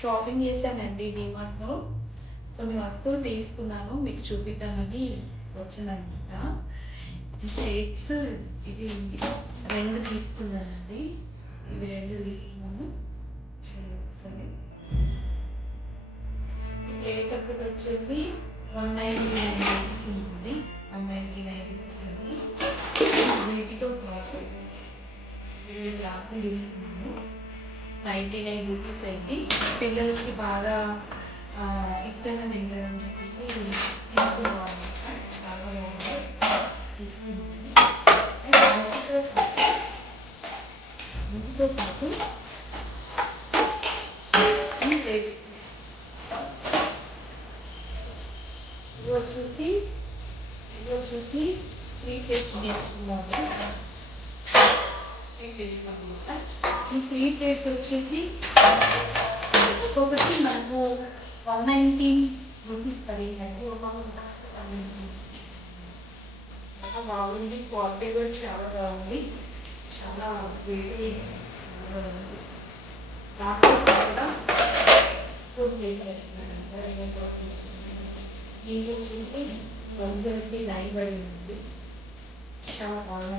Shopping చేశానండి డిమార్ట్‌లో. కొన్ని వస్తువులు తీసుకున్నాను. మీకు చూపిద్దామని వచ్చాననమాట. ప్లేట్స్ ఇది 2 తీసుకున్నానండి. ఇవి 2 తీసుకున్నాను. చూడండి ఒకసారి. ఈ ప్లేట్ ఒకటి వచ్చేసి 199 రూపీస్ ఉంటుంది. 199 రూపీస్ ఉంది. వీటితో పాటు 2 గ్లాసులు తీసుకున్నాను. 99 రూపీస్ అయింది. పిల్లలకి బాగా ఇష్టంగా తింటారని చెప్పేసి తీసుకున్నాను అనమాట. చాలా బాగుంది తీసుకున్నాను. వీటితో పాటు ఈ ప్లేట్స్ ఇవి వచ్చేసి 3 ప్లేట్స్ తీసుకున్నాను. 3 ప్లేట్స్ అనమాట. ఈ 3 ప్లేట్స్ వచ్చేసి ఒక్కొక్కటి మనకు 190 రూపీస్ పడిందండి. చాలా బాగుంది. క్వాలిటీ కూడా చాలా బాగుంది. చాలా వేడి ఉంది. దాంట్లో కూడా 2 ప్లేట్స్ దీంట్లో వచ్చేసి 179 పడింది. చాలా బాగా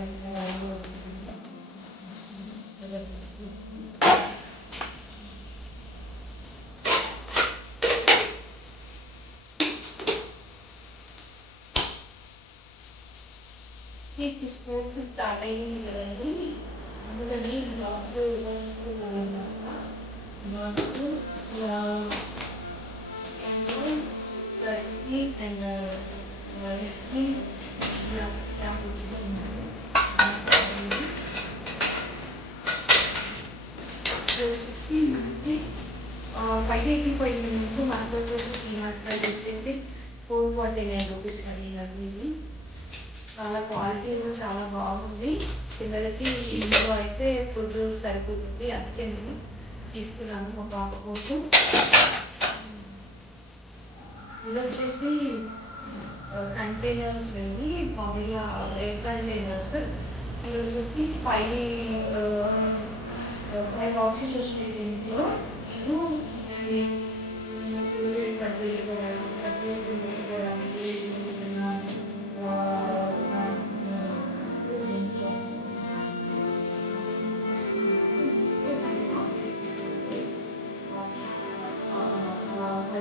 ఈ స్పోర్ట్స్ స్టార్ట్ అయింది కదండి. అందుకని బాక్స్ అండ్ రెసిపీ క్యాంప్ తీసుకున్నాను. వచ్చేసి మనకి 585 ముందు మనకు వచ్చేసి పీనట్ ప్రైస్ వచ్చేసి 449 రూపీస్ పడిందండి. ఇది చాలా క్వాలిటీ చాలా బాగుంది. పిల్లలకి ఇంట్లో అయితే ఫుడ్ సరిపోతుంది. అందుకే నేను తీసుకున్నాను మా పాప కోసం. ఇది వచ్చేసి కంటైనర్స్ అండి. మామూలుగా ఎయిర్ కంటైనర్స్. ఇది వచ్చేసి 5 బాక్సెస్ వచ్చినాయి దీంట్లో. ఇది కట్ చేసుకోవడానికి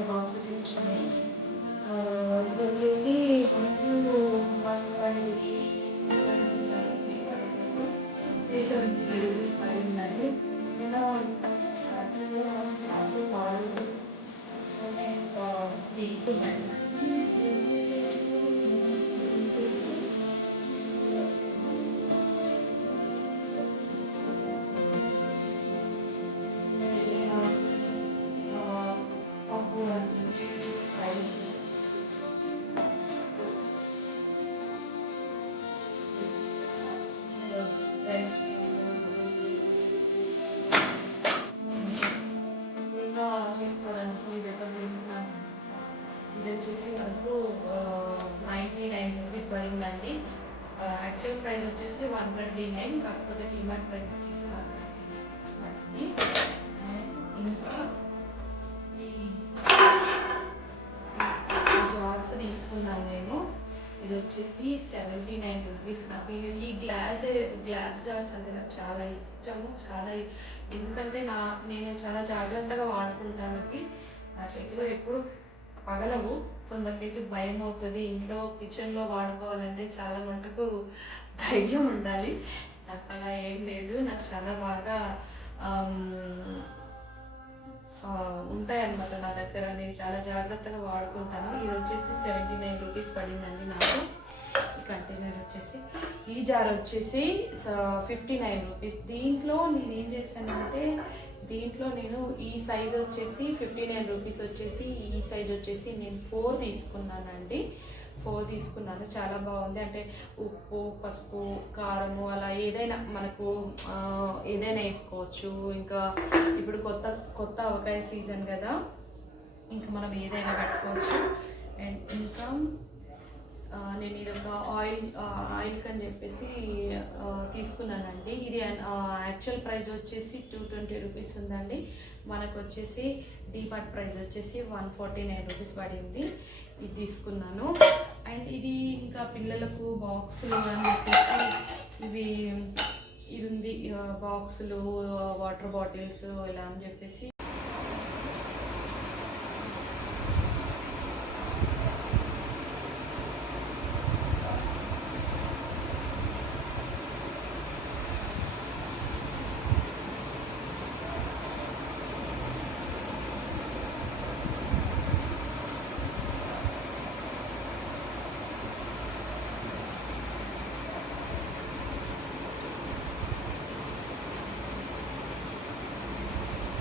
బాక్సెస్ ఇచ్చినాయి. ఇది వచ్చేసి మనకు 370 రూపీస్ పడిందండి. ఇలా తీసుకున్నాను. ఇంకా చేసుకోవడానికి ఇది ఎక్కడ తీసుకున్నాను. ఇది వచ్చేసి మనకు 99 రూపీస్ పడిందండి. యాక్చువల్ ప్రైస్ వచ్చేసి 129, కాకపోతే డిమార్ట్ ప్రైస్ వచ్చేసి 190 ఇంకా ఈ జార్స్ తీసుకున్నాను నేను. ఇది వచ్చేసి 79 రూపీస్. నాకు ఈ గ్లాస్ జార్స్ అంటే నాకు చాలా ఇష్టము. ఎందుకంటే నేను చాలా జాగ్రత్తగా వాడుకుంటాను. నా చేతిలో ఎప్పుడు పగలవు. కొందరికైతే భయం అవుతుంది. ఇంట్లో కిచెన్లో వాడుకోవాలంటే చాలా మటుకు ధైర్యం ఉండాలి. నాకు అలా ఏం లేదు. నాకు చాలా బాగా ఉంటాయన్నమాట నా దగ్గర. నేను చాలా జాగ్రత్తగా వాడుకుంటాను. ఇది వచ్చేసి 79 రూపీస్ పడిందండి నాకు. ఈ కంటైనర్ వచ్చేసి, ఈ జార్ వచ్చేసి 59 రూపీస్. దీంట్లో నేను ఏం చేశానంటే, దీంట్లో నేను ఈ సైజ్ వచ్చేసి 59 రూపీస్ వచ్చేసి, ఈ సైజ్ వచ్చేసి నేను 4 తీసుకున్నానండి. 4 తీసుకున్నాను. చాలా బాగుంది. అంటే ఉప్పు, పసుపు, కారము అలా ఏదైనా మనకు ఏదైనా వేసుకోవచ్చు. ఇంకా ఇప్పుడు కొత్త ఆవకాయ సీజన్ కదా, ఇంకా మనం ఏదైనా పెట్టుకోవచ్చు. అండ్ ఇంకా నేను ఇది ఒక ఆయిల్ అని చెప్పేసి తీసుకున్నానండి. ఇది యాక్చువల్ ప్రైస్ వచ్చేసి 220 రూపీస్ ఉందండి. మనకు వచ్చేసి డీమార్ట్ ప్రైస్ వచ్చేసి 149 రూపీస్ పడింది. ఇది తీసుకున్నాను. అండ్ ఇది ఇంకా పిల్లలకు బాక్సులు అని చెప్పేసి ఇది ఉంది, బాక్సులు, వాటర్ బాటిల్స్ ఇలా అని చెప్పేసి